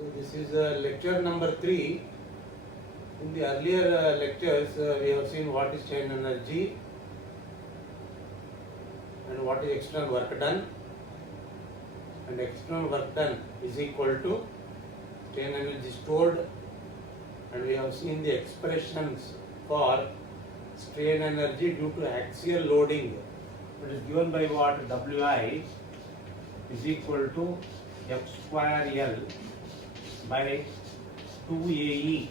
So this is lecture number 3. In the earlier lectures, we have seen what is strain energy and what is external work done, and external work done is equal to strain energy stored, and we have seen the expressions for strain energy due to axial loading. It is given by what? Wi is equal to F square L by 2AE.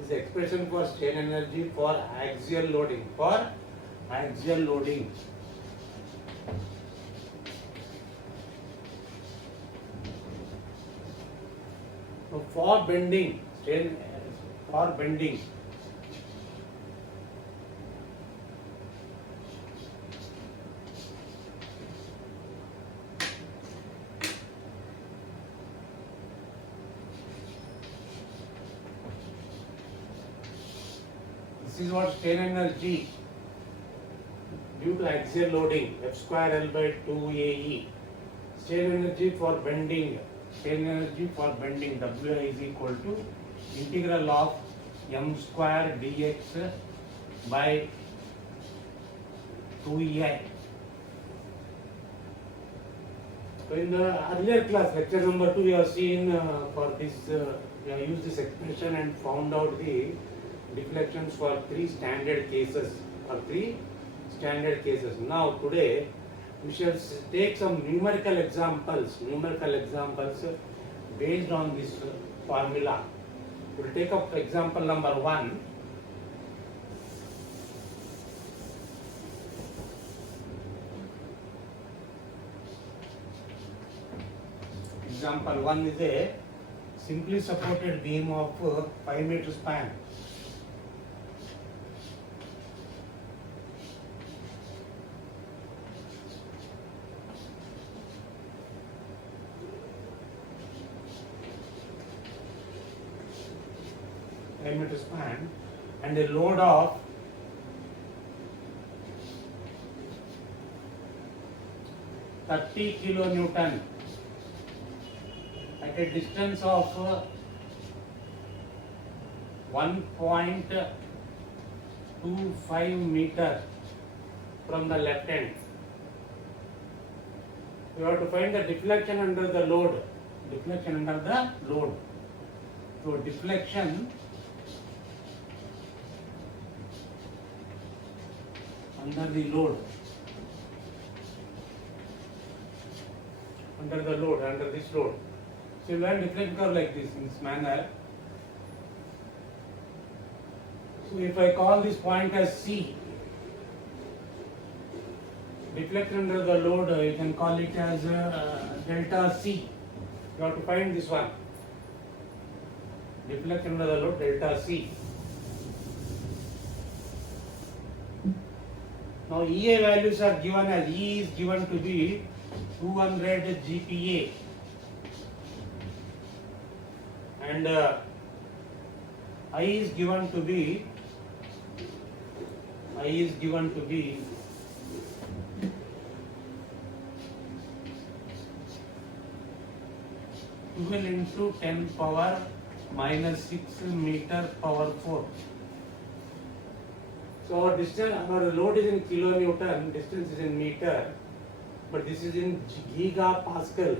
This is expression for strain energy for axial loading. So for bending, this is what strain energy due to axial loading, F square L by 2AE. Strain energy for bending, Wi is equal to integral of m square dx by 2EI. So in the earlier class, lecture number 2, we have seen for this, we have used this expression and found out the deflections for three standard cases. Now today we shall take some numerical examples based on this formula. We will take up example number 1. Example 1 is a simply supported beam of 5 meter span. And a load of 30 kilonewton at a distance of 1.25 meter from the left end. You have to find the deflection under the load. So deflection under the load, under this load. So you learn deflection curve like this, in this manner. So if I call this point as C, deflection under the load, you can call it as delta C. You have to find this one. Deflection under the load, delta C. Now EA values are given as E is given to be 200 GPa and I is given to be 12 into 10 power minus 6 meter power 4. So our distance, our load is in kilonewton, distance is in meter, but this is in gigapascal.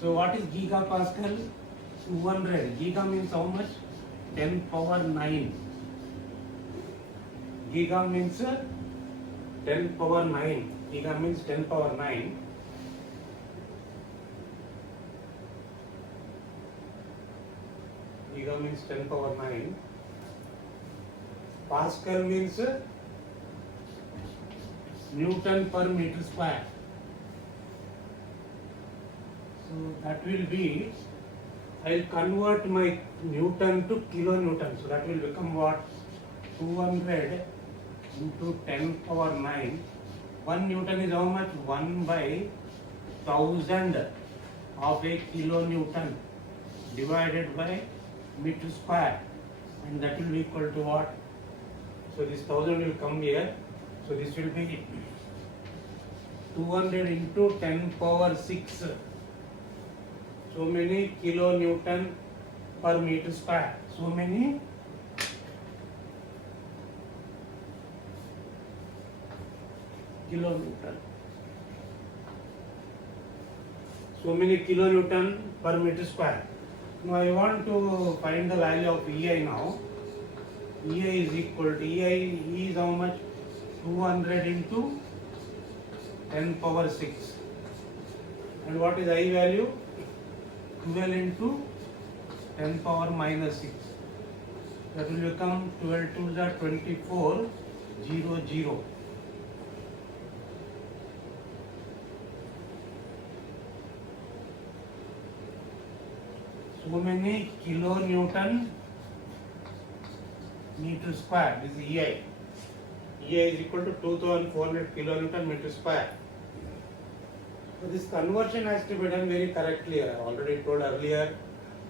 So what is gigapascal? 200. Giga means how much? 10 power 9. Giga means 10 power 9. Giga means 10 power 9. Giga means 10 power 9. Pascal means Newton per meter square. So that will be, I will convert my Newton to kilonewton. So that will become what? 200 into 10 power 9. 1 Newton is how much? 1 by 1000 of a kilonewton divided by meter square. And that will be equal to what? So this 1000 will come here. So this will be 200 into 10 power 6 so many kilonewton per meter square. So many kilonewton. So many kilonewton per meter square. Now I want to find the value of EI now. EI is equal to E is how much? 200 into 10 power 6. And what is I value? 12 into 10 power minus 6. That will become 12 to the 24, 0, 0. So many kilonewton meter square. This is EI. EI is equal to 2400 kilonewton meter square. So this conversion has to be done very correctly. I already told earlier,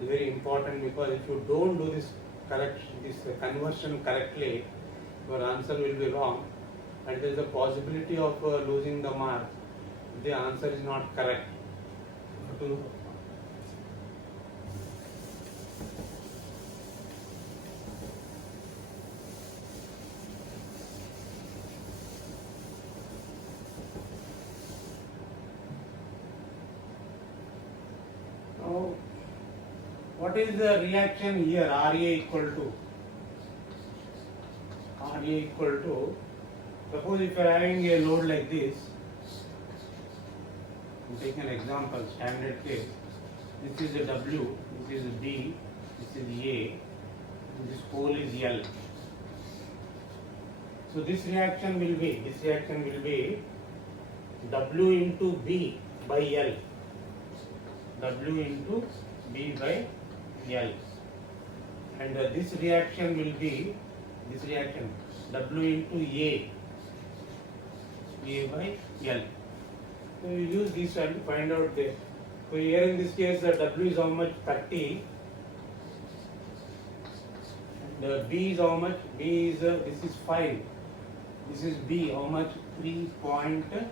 it's very important, because if you don't do this conversion correctly, your answer will be wrong, and there is a possibility of losing the mark if the answer is not correct. Now, what is the reaction here? RA equal to, suppose if you are having a load like this, take an example, standard case. This is a W, this is a B, this is A, and this pole is L. So this reaction will be W into B by L. W into B by L. And this reaction will be W into A by L. So we use this and find out this. So here in this case the W is how much? 30. And B is how much? B is this is 5. This is B, how much? 3.75.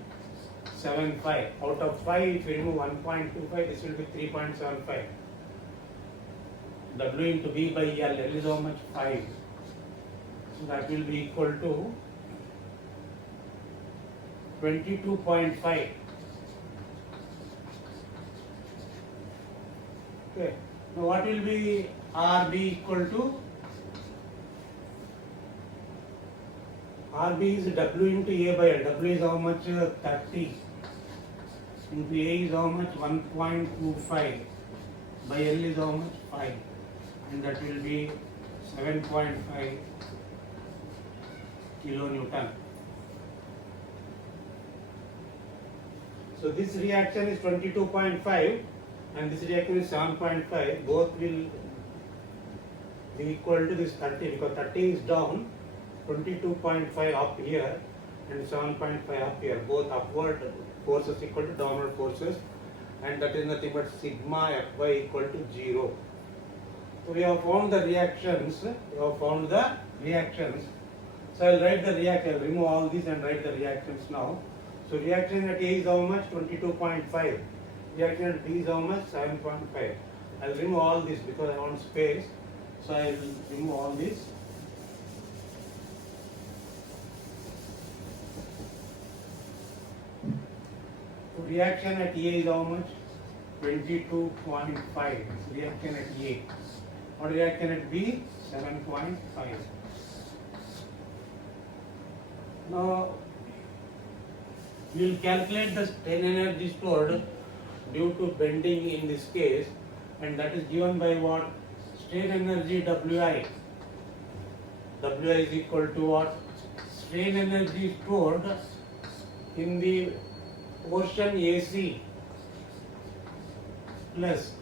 Out of 5, if you remove 1.25, this will be 3.75. W into B by L. L is how much? 5. So that will be equal to 22.5. Okay. Now what will be RB equal to? RB is W into A by L. W is how much? 30. Into A is how much? 1.25. By L is how much? 5. And that will be 7.5 kilonewton. So this reaction is 22.5 and this reaction is 7.5. Both will be equal to this 30, because 30 is down, 22.5 up here and 7.5 up here. Both upward forces equal to downward forces, and that is nothing but sigma Fy equal to 0. So we have found the reactions. So I will write the reaction. I will remove all these and write the reactions now. So reaction at A is how much? 22.5. Reaction at B is how much? 7.5. I will remove all this because I want space. So I will remove all this. So reaction at A is how much? 22.5. Reaction at A. Or reaction at B? 7.5. Now we will calculate the strain energy stored due to bending in this case, and that is given by what? Strain energy Wi. Wi is equal to what? Strain energy stored in the portion AC plus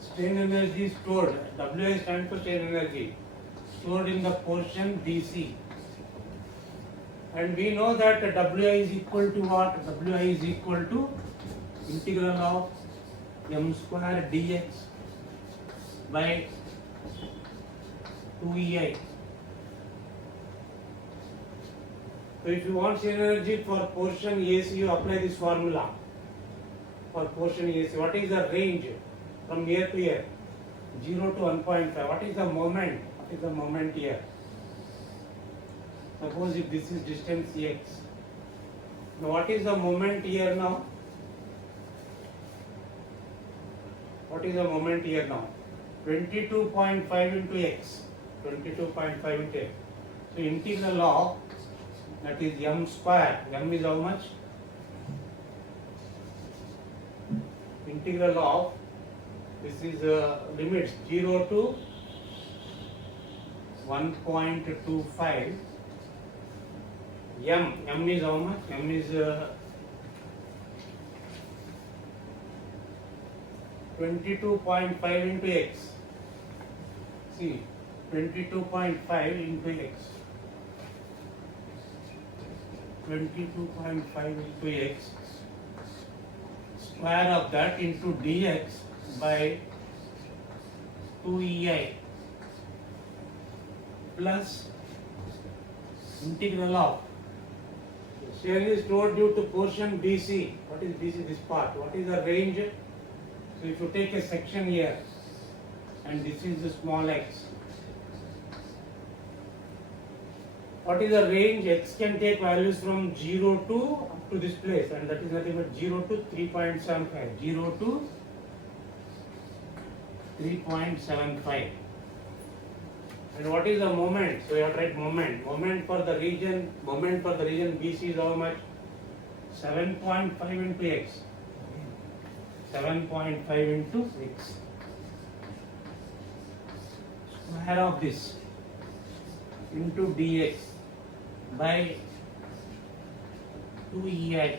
strain energy stored, Wi stands for strain energy, stored in the portion DC. And we know that Wi is equal to what? Wi is equal to integral of m square dx by 2EI. So if you want strain energy for portion AC, you apply this formula for portion AC. What is the range? from here to here, 0 to 1.5. What is the moment? What is the moment here? Suppose if this is distance x. Now what is the moment here now? What is the moment here now? 22.5 into x. 22.5 into x. So integral of, that is m square. M is how much? Integral of, this is limits 0 to 1.25. M is how much? M is 22.5 into x. See, 22.5 into x. 22.5 into x. Square of that into dx by 2ei plus integral of. Here is told you to portion BC. What is BC? This part. What is the range? So if you take a section here and this is the small x. What is the range? X can take values from 0 to up to this place, and that is nothing but 0 to 3.75. 0 to 3.75. And what is the moment? So you have to write moment. Moment for the region BC is how much? 7.5 into x. 7.5 into x. Square of this into dx by 2ei.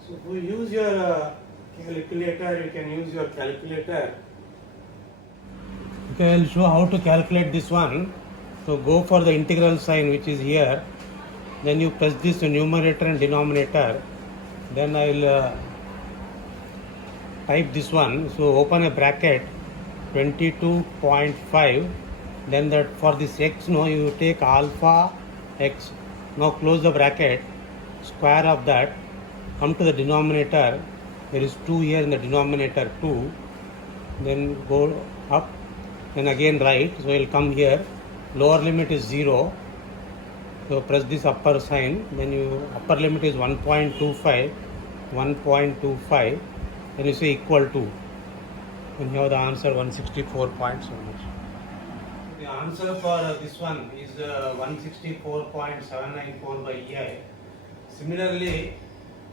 So if you use your calculator, you can use your calculator. Okay, I'll show how to calculate this one. So go for the integral sign which is here. Then you press this numerator and denominator. Then I'll type this one. So open a bracket 22.5. Then that for this x, no, you take alpha x. Now close the bracket. Square of that. Come to the denominator. There is 2 here in the denominator 2. Then go up. Then again right. So it will come here. Lower limit is 0. So press this upper sign, then you upper limit is 1.25, 1.25, then you say equal to. And you have the answer 164 points. So much. The answer for this one is 164.794 by EI. Similarly,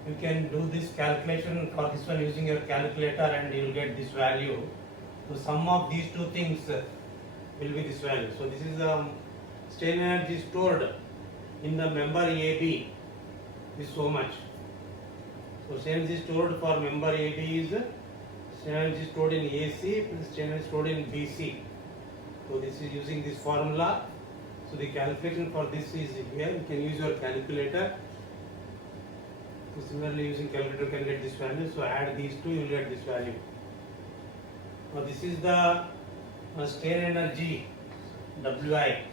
you can do this calculation for this one using your calculator and you will get this value. So sum of these two things will be this value. So this is the strain energy stored in the member AB is so much. So strain energy stored for member AB is strain energy stored in AC plus strain energy stored in BC. So this is using this formula. So the calculation for this is here. You can use your calculator. So similarly using calculator you can get this value. So add these two, you will get this value. Now this is the strain energy WI.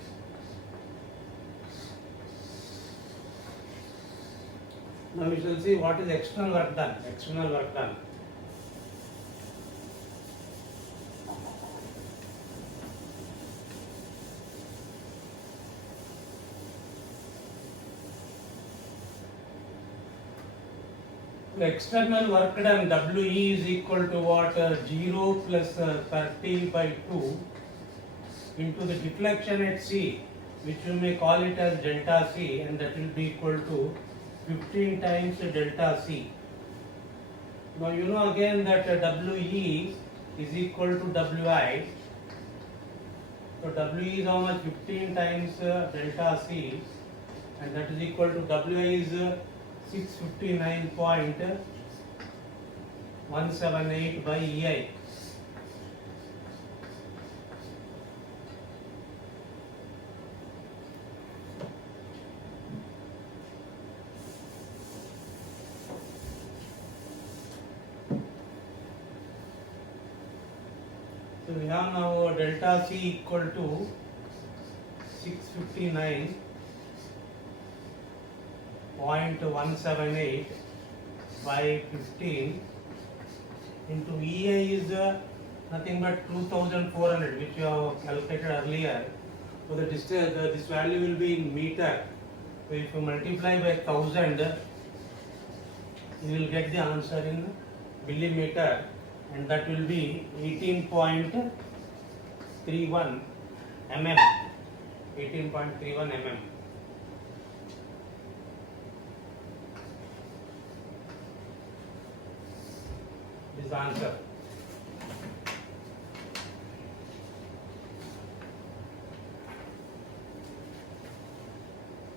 Now we shall see what is external work done. External work done. The external work done WE is equal to what? 0 plus 30 by 2 into the deflection at C, which you may call it as delta C, and that will be equal to 15 times delta C. Now you know again that WE is equal to WI. So WE is how much? 15 times delta C, and that is equal to WI is 659.178 by EI. So we have now delta C equal to 659.178 by 15 into EI is nothing but 2400, which you have calculated earlier. So the distance, this value will be in meter. So if you multiply by 1000, you will get the answer in millimeter, and that will be 18.31 mm. 18.31 mm. This is the answer.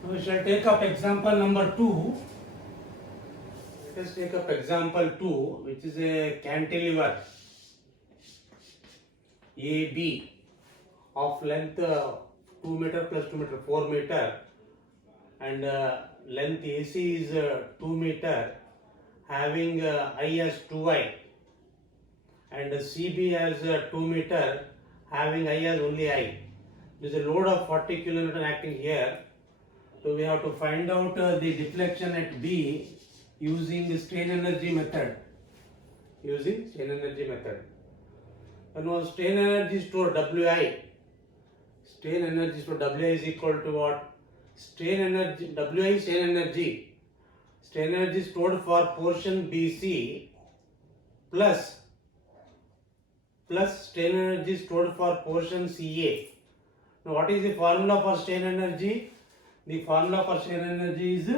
Now we shall take up example number 2. Let us take up example 2, which is a cantilever AB of length 2 meter plus 2 meter, 4 meter, and length AC is 2 meter, having I as 2I, and CB as 2 meter, having I as only I. There is a load of 40 kilonewton acting here. So we have to find out the deflection at B using the strain energy method. And now strain energy stored WI. Strain energy stored WI is equal to what? Strain energy, WI is strain energy. Strain energy stored for portion BC plus strain energy stored for portion CA. Now what is the formula for strain energy? The formula for strain energy is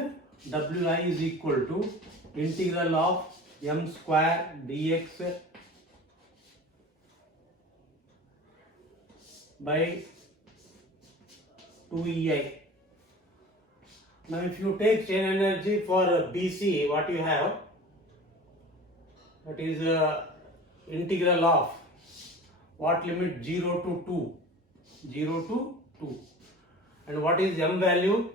Wi is equal to integral of m square dx by 2EI. Now if you take strain energy for BC, what you have? That is integral of what limit? 0 to 2. 0 to 2. And what is m value?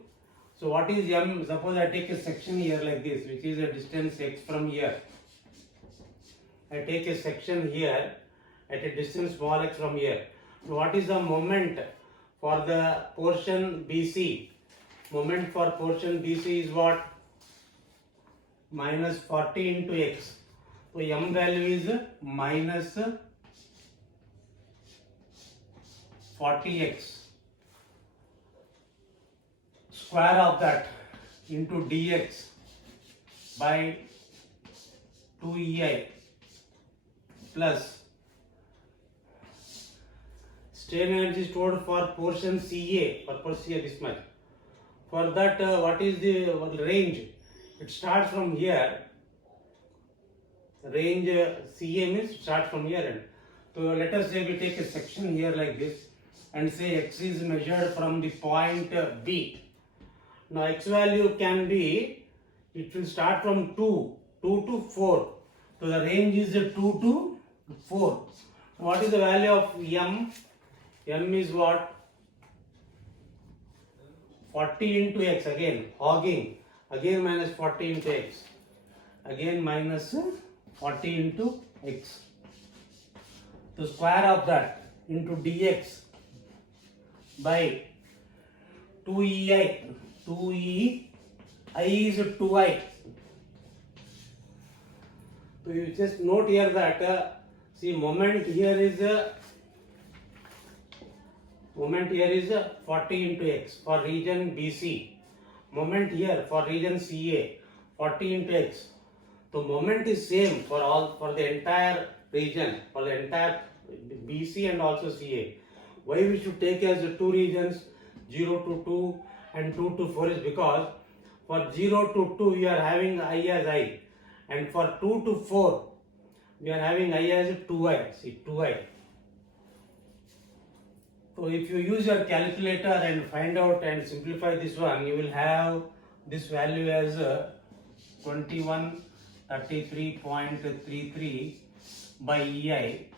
So what is m? Suppose I take a section here like this, which is a distance x from here. I take a section here at a distance small x from here. So what is the moment for the portion BC? Moment for portion BC is what? Minus 40 into x. So m value is minus 40x. Square of that into dx by 2EI plus strain energy stored for portion CA, purpose here this much. For that what is the range? It starts from here. Range CA means start from here. And so let us say we take a section here like this and say x is measured from the point B. Now x value can be, it will start from 2 to 4. So the range is 2 to 4. What is the value of m? M is what? 40 into x, again hogging, again minus 40 into x, again minus 40 into x. The square of that into dx by 2EI. 2E, I is 2I. So you just note here that see moment here is 40 into x for region BC. Moment here for region CA 40 into x. So moment is same for the entire region, for the entire BC and also CA. Why we should take as the two regions 0 to 2 and 2 to 4 is because for 0 to 2 we are having I as I, and for 2 to 4 we are having I as 2I. See 2I. So if you use your calculator and find out and simplify this one, you will have this value as 2133.33 by EI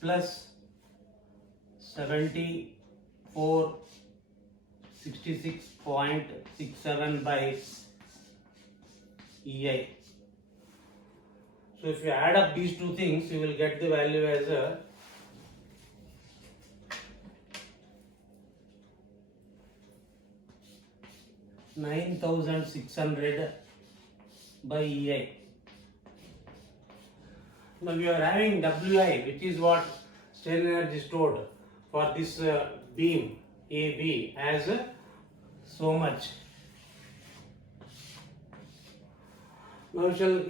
plus 7466.67 by EI. So So if you add up these two things, you will get the value as a 9600 by EI. Now we are having WI, which is what strain energy stored for this beam AB as so much. Now we shall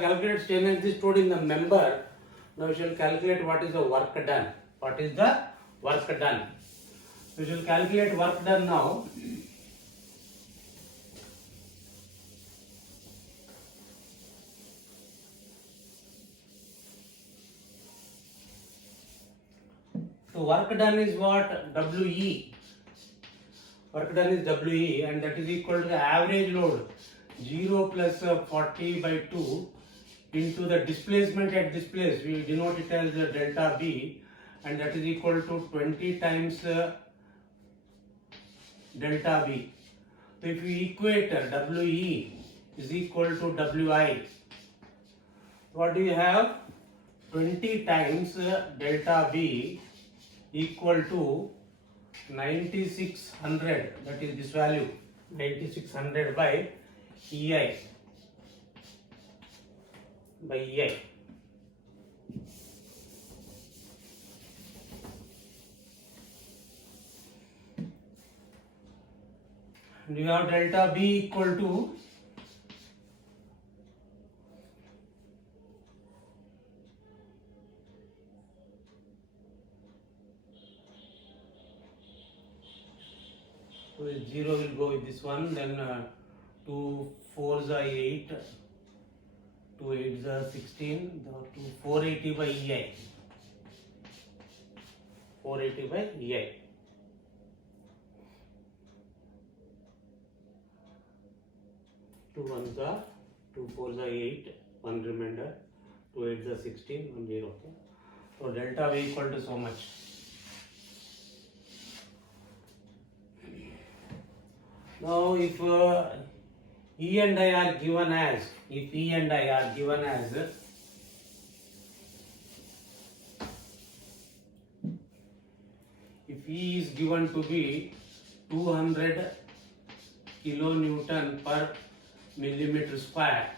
calculate strain energy stored in the member. Now we shall calculate what is the work done. What is the work done? We shall calculate work done now. So work done is what? WE. Work done is WE, and that is equal to the average load 0 plus 40 by 2 into the displacement at this place. We denote it as delta B, and that is equal to 20 times delta B. So if we equate WE is equal to WI, what do you have? 20 times delta B equal to 9600, that is this value, 9600 by EI. By EI. And you have delta B equal to so 0 will go with this one, then 2 4s are 8, 2 8s are 16, 480 by EI. 480 by EI. Two 1s are 2 4s are 8, 1 remainder, 2 8s are 16, 1 0. Okay. So delta V equal to so much. Now if E and I are given as, if E and I are given as if E is given to be 200 kilonewton per millimeter square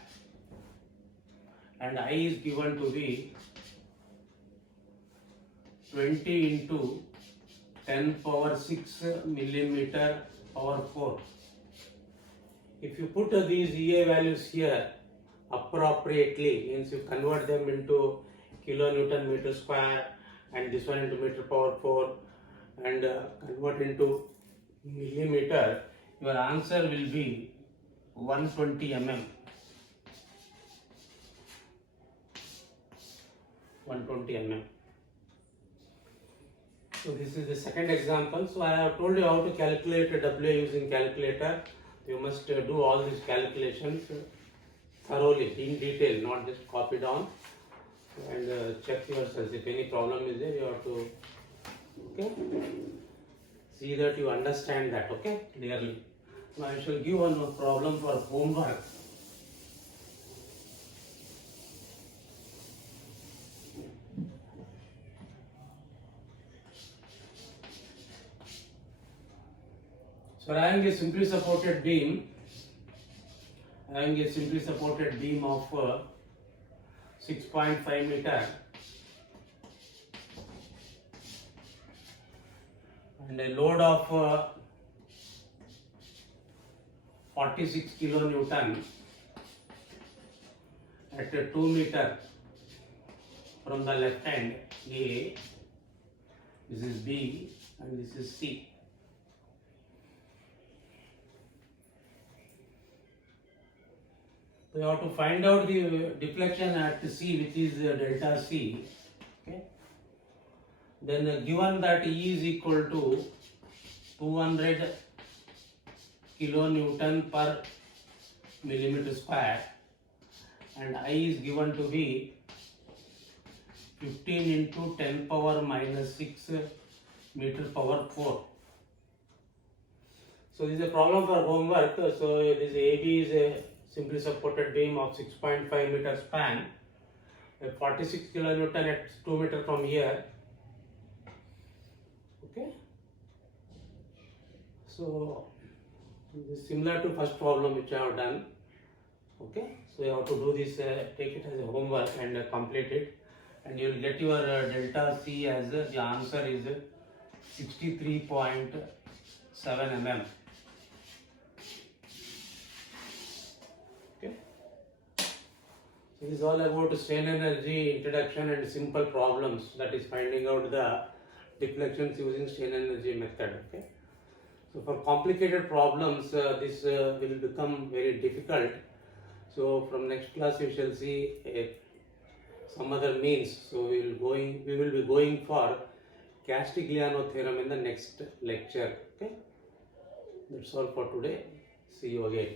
and I is given to be 20 into 10 power 6 millimeter power 4. If you put these EA values here appropriately, means you convert them into kilonewton meter square and this one into meter power 4 and convert into millimeter, your answer will be 120 mm. 120 mm. So this is the second example. So I have told you how to calculate a WA using calculator. You must do all these calculations thoroughly, in detail, not just copy down and check yourselves. If any problem is there, you have to see that you understand that, okay, clearly. Now I shall give one more problem for homework. So having a simply supported beam, of 6.5 meter and a load of 46 kilonewton at 2 meter from the left hand A, this is B and this is C. So you have to find out the deflection at C, which is delta C. Okay. Then given that E is equal to 200 kilonewton per millimeter square and I is given to be 15 into 10 power minus 6 meter power 4. So this is a problem for homework. So this AB is a simply supported beam of 6.5 meter span a 46 kilonewton at 2 meter from here. Okay. So this is similar to first problem which I have done. Okay. So you have to do this, take it as a homework and complete it, and you will get your delta C as the answer is 63.7 mm. Okay. So this is all about strain energy introduction and simple problems, that is finding out the deflections using strain energy method. Okay. So for complicated problems, this will become very difficult. So from next class we shall see some other means. So we will be going for Castigliano theorem in the next lecture. Okay. That's all for today. See you again.